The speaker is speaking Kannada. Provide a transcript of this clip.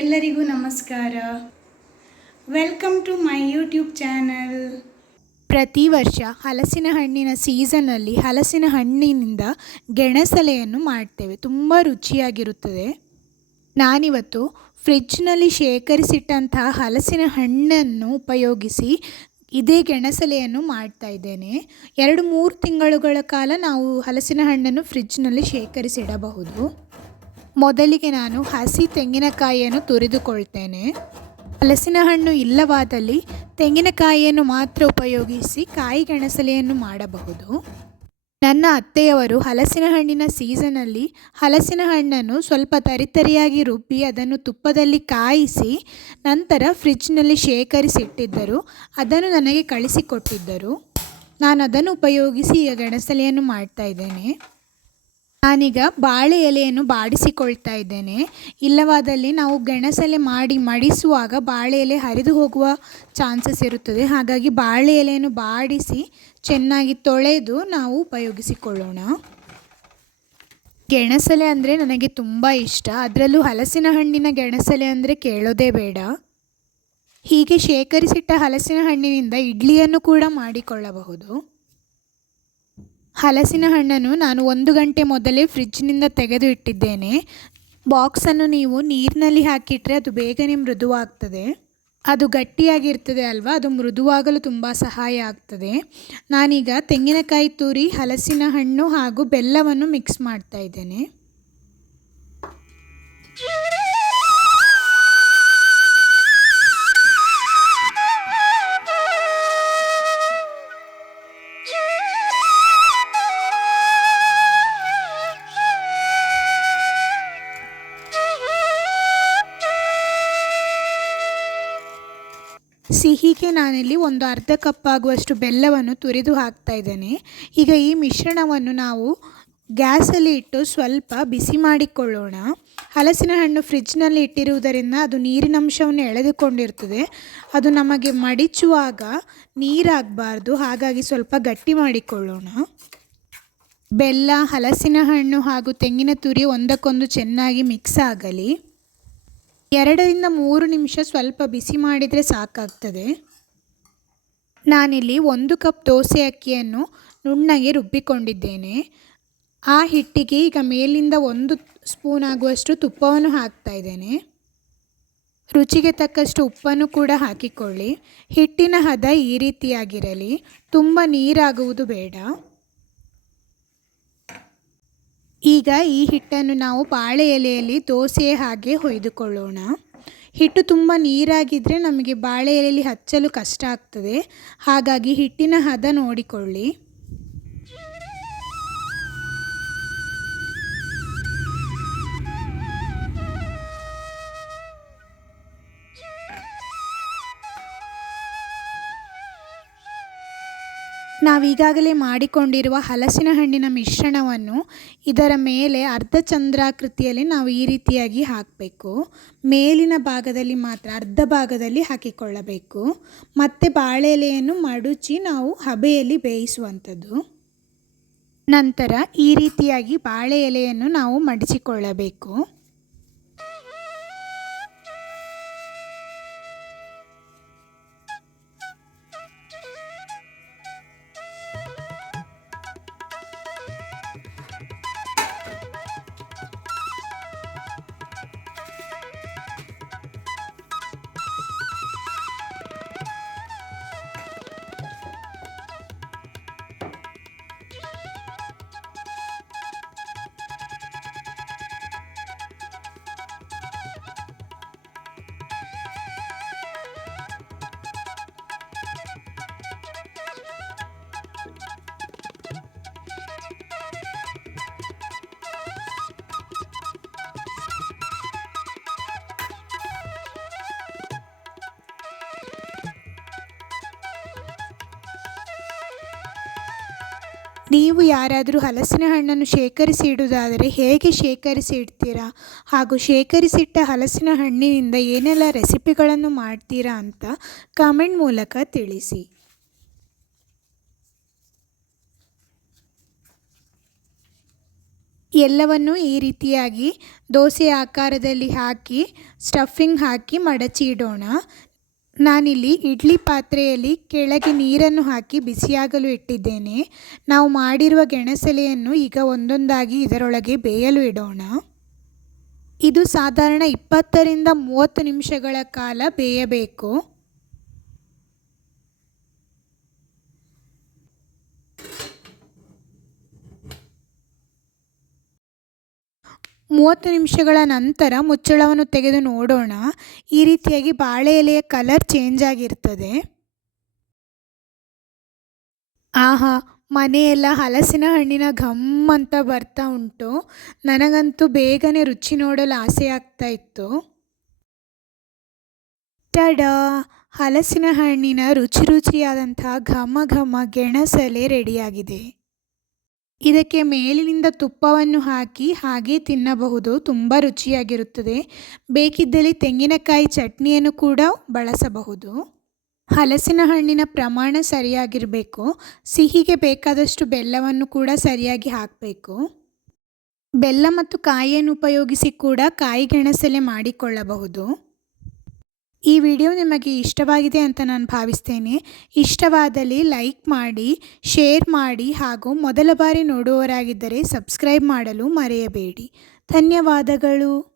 ಎಲ್ಲರಿಗೂ ನಮಸ್ಕಾರ. Welcome to my YouTube channel ಪ್ರತಿ ವರ್ಷ ಹಲಸಿನ ಹಣ್ಣಿನ ಸೀಸನಲ್ಲಿ ಹಲಸಿನ ಹಣ್ಣಿನಿಂದ ಗೆಣಸಲೆಯನ್ನು ಮಾಡ್ತೇವೆ. ತುಂಬ ರುಚಿಯಾಗಿರುತ್ತದೆ. ನಾನಿವತ್ತು ಫ್ರಿಜ್ನಲ್ಲಿ ಶೇಖರಿಸಿಟ್ಟಂತಹ ಹಲಸಿನ ಹಣ್ಣನ್ನು ಉಪಯೋಗಿಸಿ ಇದೇ ಗೆಣಸಲೆಯನ್ನು ಮಾಡ್ತಾ ಇದ್ದೇನೆ. ಎರಡು ಮೂರು ತಿಂಗಳುಗಳ ಕಾಲ ನಾವು ಹಲಸಿನ ಹಣ್ಣನ್ನು ಫ್ರಿಜ್ನಲ್ಲಿ ಶೇಖರಿಸಿಡಬಹುದು. ಮೊದಲಿಗೆ ನಾನು ಹಸಿ ತೆಂಗಿನಕಾಯಿಯನ್ನು ತುರಿದುಕೊಳ್ತೇನೆ. ಹಲಸಿನ ಹಣ್ಣು ಇಲ್ಲವಾದಲ್ಲಿ ತೆಂಗಿನಕಾಯಿಯನ್ನು ಮಾತ್ರ ಉಪಯೋಗಿಸಿ ಕಾಯಿ ಗೆಣಸಲೆಯನ್ನು ಮಾಡಬಹುದು. ನನ್ನ ಅತ್ತೆಯವರು ಹಲಸಿನ ಹಣ್ಣಿನ ಸೀಸನಲ್ಲಿ ಹಲಸಿನ ಹಣ್ಣನ್ನು ಸ್ವಲ್ಪ ತರಿತರಿಯಾಗಿ ರುಬ್ಬಿ ಅದನ್ನು ತುಪ್ಪದಲ್ಲಿ ಕಾಯಿಸಿ ನಂತರ ಫ್ರಿಜ್ನಲ್ಲಿ ಶೇಖರಿಸಿಟ್ಟಿದ್ದರು. ಅದನ್ನು ನನಗೆ ಕಳಿಸಿಕೊಟ್ಟಿದ್ದರು. ನಾನು ಅದನ್ನು ಉಪಯೋಗಿಸಿ ಈಗ ಗೆಣಸಲೆಯನ್ನು ಮಾಡ್ತಾ ಇದ್ದೇನೆ. ನಾನೀಗ ಬಾಳೆ ಎಲೆಯನ್ನು ಬಾಡಿಸಿಕೊಳ್ತಾ ಇದ್ದೇನೆ. ಇಲ್ಲವಾದಲ್ಲಿ ನಾವು ಗೆಣಸಲೆ ಮಾಡಿ ಮಡಿಸುವಾಗ ಬಾಳೆ ಎಲೆ ಹರಿದು ಹೋಗುವ ಚಾನ್ಸಸ್ ಇರುತ್ತದೆ. ಹಾಗಾಗಿ ಬಾಳೆ ಎಲೆಯನ್ನು ಬಾಡಿಸಿ ಚೆನ್ನಾಗಿ ತೊಳೆದು ನಾವು ಉಪಯೋಗಿಸಿಕೊಳ್ಳೋಣ. ಗೆಣಸಲೆ ಅಂದರೆ ನನಗೆ ತುಂಬ ಇಷ್ಟ. ಅದರಲ್ಲೂ ಹಲಸಿನ ಹಣ್ಣಿನ ಗೆಣಸಲೆ ಅಂದರೆ ಕೇಳೋದೇ ಬೇಡ. ಹೀಗೆ ಶೇಖರಿಸಿಟ್ಟ ಹಲಸಿನ ಹಣ್ಣಿನಿಂದ ಇಡ್ಲಿಯನ್ನು ಕೂಡ ಮಾಡಿಕೊಳ್ಳಬಹುದು. ಹಲಸಿನ ಹಣ್ಣನ್ನು ನಾನು ಒಂದು ಗಂಟೆ ಮೊದಲೇ ಫ್ರಿಜ್ನಿಂದ ತೆಗೆದು ಇಟ್ಟಿದ್ದೇನೆ. ಬಾಕ್ಸನ್ನು ನೀವು ನೀರಿನಲ್ಲಿ ಹಾಕಿಟ್ರೆ ಅದು ಬೇಗನೆ ಮೃದುವಾಗ್ತದೆ. ಅದು ಗಟ್ಟಿಯಾಗಿರ್ತದೆ ಅಲ್ವಾ? ಅದು ಮೃದುವಾಗಲು ತುಂಬ ಸಹಾಯ ಆಗ್ತದೆ. ನಾನೀಗ ತೆಂಗಿನಕಾಯಿ ತುರಿ, ಹಲಸಿನ ಹಣ್ಣು ಹಾಗೂ ಬೆಲ್ಲವನ್ನು ಮಿಕ್ಸ್ ಮಾಡ್ತಾ ಇದ್ದೇನೆ. ಸಿಹಿಗೆ ನಾನಿಲ್ಲಿ ಒಂದು ಅರ್ಧ ಕಪ್ ಆಗುವಷ್ಟು ಬೆಲ್ಲವನ್ನು ತುರಿದು ಹಾಕ್ತಾ ಇದ್ದೇನೆ. ಈಗ ಈ ಮಿಶ್ರಣವನ್ನು ನಾವು ಗ್ಯಾಸಲ್ಲಿ ಇಟ್ಟು ಸ್ವಲ್ಪ ಬಿಸಿ ಮಾಡಿಕೊಳ್ಳೋಣ. ಹಲಸಿನ ಹಣ್ಣು ಫ್ರಿಜ್ನಲ್ಲಿ ಇಟ್ಟಿರುವುದರಿಂದ ಅದು ನೀರಿನಂಶವನ್ನು ಎಳೆದುಕೊಂಡಿರ್ತದೆ. ಅದು ನಮಗೆ ಮಡಿಚುವಾಗ ನೀರಾಗಬಾರ್ದು. ಹಾಗಾಗಿ ಸ್ವಲ್ಪ ಗಟ್ಟಿ ಮಾಡಿಕೊಳ್ಳೋಣ. ಬೆಲ್ಲ, ಹಲಸಿನ ಹಣ್ಣು ಹಾಗೂ ತೆಂಗಿನ ತುರಿ ಒಂದಕ್ಕೊಂದು ಚೆನ್ನಾಗಿ ಮಿಕ್ಸ್ ಆಗಲಿ. ಎರಡರಿಂದ ಮೂರು ನಿಮಿಷ ಸ್ವಲ್ಪ ಬಿಸಿ ಮಾಡಿದರೆ ಸಾಕಾಗ್ತದೆ. ನಾನಿಲ್ಲಿ ಒಂದು ಕಪ್ ದೋಸೆ ಅಕ್ಕಿಯನ್ನು ನುಣ್ಣಗೆ ರುಬ್ಬಿಕೊಂಡಿದ್ದೇನೆ. ಆ ಹಿಟ್ಟಿಗೆ ಈಗ ಮೇಲಿಂದ ಒಂದು ಸ್ಪೂನ್ ಆಗುವಷ್ಟು ತುಪ್ಪವನ್ನು ಹಾಕ್ತಾ ಇದ್ದೇನೆ. ರುಚಿಗೆ ತಕ್ಕಷ್ಟು ಉಪ್ಪನ್ನು ಕೂಡ ಹಾಕಿಕೊಳ್ಳಿ. ಹಿಟ್ಟಿನ ಹದ ಈ ರೀತಿಯಾಗಿರಲಿ. ತುಂಬ ನೀರಾಗುವುದು ಬೇಡ. ಈಗ ಈ ಹಿಟ್ಟನ್ನು ನಾವು ಬಾಳೆ ಎಲೆಯಲ್ಲಿ ದೋಸೆ ಹಾಗೆ ಹೊಯ್ದುಕೊಳ್ಳೋಣ. ಹಿಟ್ಟು ತುಂಬ ನೀರಾಗಿದ್ದರೆ ನಮಗೆ ಬಾಳೆ ಎಲೆಯಲ್ಲಿ ಹಚ್ಚಲು ಕಷ್ಟ ಆಗ್ತದೆ. ಹಾಗಾಗಿ ಹಿಟ್ಟಿನ ಹದ ನೋಡಿಕೊಳ್ಳಿ. ನಾವೀಗಾಗಲೇ ಮಾಡಿಕೊಂಡಿರುವ ಹಲಸಿನ ಹಣ್ಣಿನ ಮಿಶ್ರಣವನ್ನು ಇದರ ಮೇಲೆ ಅರ್ಧ ಚಂದ್ರಾಕೃತಿಯಲ್ಲಿ ನಾವು ಈ ರೀತಿಯಾಗಿ ಹಾಕಬೇಕು. ಮೇಲಿನ ಭಾಗದಲ್ಲಿ ಮಾತ್ರ ಅರ್ಧ ಭಾಗದಲ್ಲಿ ಹಾಕಿಕೊಳ್ಳಬೇಕು. ಮತ್ತು ಬಾಳೆ ಎಲೆಯನ್ನು ಮಡುಚಿ ನಾವು ಹಬೆಯಲ್ಲಿ ಬೇಯಿಸುವಂಥದ್ದು. ನಂತರ ಈ ರೀತಿಯಾಗಿ ಬಾಳೆ ಎಲೆಯನ್ನು ನಾವು ಮಡಿಚಿಕೊಳ್ಳಬೇಕು. ನೀವು ಯಾರಾದರೂ ಹಲಸಿನ ಹಣ್ಣನ್ನು ಶೇಖರಿಸಿ ಇಡುವುದಾದರೆ ಹೇಗೆ ಶೇಖರಿಸಿ ಇಡ್ತೀರಾ ಹಾಗೂ ಶೇಖರಿಸಿಟ್ಟ ಹಲಸಿನ ಹಣ್ಣಿನಿಂದ ಏನೆಲ್ಲ ರೆಸಿಪಿಗಳನ್ನು ಮಾಡ್ತೀರಾ ಅಂತ ಕಮೆಂಟ್ ಮೂಲಕ ತಿಳಿಸಿ. ಎಲ್ಲವನ್ನು ಈ ರೀತಿಯಾಗಿ ದೋಸೆ ಆಕಾರದಲ್ಲಿ ಹಾಕಿ, ಸ್ಟಫಿಂಗ್ ಹಾಕಿ ಮಡಚಿ ಇಡೋಣ ನಾನಿಲ್ಲಿ ಇಡ್ಲಿ ಪಾತ್ರೆಯಲ್ಲಿ ಕೆಳಗೆ ನೀರನ್ನು ಹಾಕಿ ಬಿಸಿಯಾಗಲು ಇಟ್ಟಿದ್ದೇನೆ. ನಾವು ಮಾಡಿರುವ ಗೆಣಸೆಲೆಯನ್ನು ಈಗ ಒಂದೊಂದಾಗಿ ಇದರೊಳಗೆ ಬೇಯಲು ಇಡೋಣ. ಇದು ಸಾಧಾರಣ ಇಪ್ಪತ್ತರಿಂದ ಮೂವತ್ತು ನಿಮಿಷಗಳ ಕಾಲ ಬೇಯಬೇಕು. ಮೂವತ್ತು ನಿಮಿಷಗಳ ನಂತರ ಮುಚ್ಚಳವನ್ನು ತೆಗೆದು ನೋಡೋಣ. ಈ ರೀತಿಯಾಗಿ ಬಾಳೆ ಎಲೆಯ ಕಲರ್ ಚೇಂಜ್ ಆಗಿರ್ತದೆ. ಆಹಾ, ಮನೆಯೆಲ್ಲ ಹಲಸಿನ ಹಣ್ಣಿನ ಘಮ್ ಅಂತ ಬರ್ತಾ ಉಂಟು. ನನಗಂತೂ ಬೇಗನೆ ರುಚಿ ನೋಡಲು ಆಸೆ ಆಗ್ತಾ ಇತ್ತು. ಟಡ! ಹಲಸಿನ ಹಣ್ಣಿನ ರುಚಿ ರುಚಿಯಾದಂತಹ ಘಮ ಘಮ ಗೆಣಸಲೆ ರೆಡಿಯಾಗಿದೆ. ಇದಕ್ಕೆ ಮೇಲಿನಿಂದ ತುಪ್ಪವನ್ನು ಹಾಕಿ ಹಾಗೆ ತಿನ್ನಬಹುದು. ತುಂಬ ರುಚಿಯಾಗಿರುತ್ತದೆ. ಬೇಕಿದ್ದಲ್ಲಿ ತೆಂಗಿನಕಾಯಿ ಚಟ್ನಿಯನ್ನು ಕೂಡ ಬಳಸಬಹುದು. ಹಲಸಿನ ಹಣ್ಣಿನ ಪ್ರಮಾಣ ಸರಿಯಾಗಿರಬೇಕು. ಸಿಹಿಗೆ ಬೇಕಾದಷ್ಟು ಬೆಲ್ಲವನ್ನು ಕೂಡ ಸರಿಯಾಗಿ ಹಾಕಬೇಕು. ಬೆಲ್ಲ ಮತ್ತು ಕಾಯಿಯನ್ನು ಉಪಯೋಗಿಸಿ ಕೂಡ ಕಾಯಿ ಗೆಣಸಲೆ ಮಾಡಿಕೊಳ್ಳಬಹುದು. ಈ ವಿಡಿಯೋ ನಿಮಗೆ ಇಷ್ಟವಾಗಿದೆ ಅಂತ ನಾನು ಭಾವಿಸ್ತೇನೆ. ಇಷ್ಟವಾದಲ್ಲಿ ಲೈಕ್ ಮಾಡಿ, ಶೇರ್ ಮಾಡಿ ಹಾಗೂ ಮೊದಲ ಬಾರಿ ನೋಡುವವರಾಗಿದ್ದರೆ ಸಬ್ಸ್ಕ್ರೈಬ್ ಮಾಡಲು ಮರೆಯಬೇಡಿ. ಧನ್ಯವಾದಗಳು.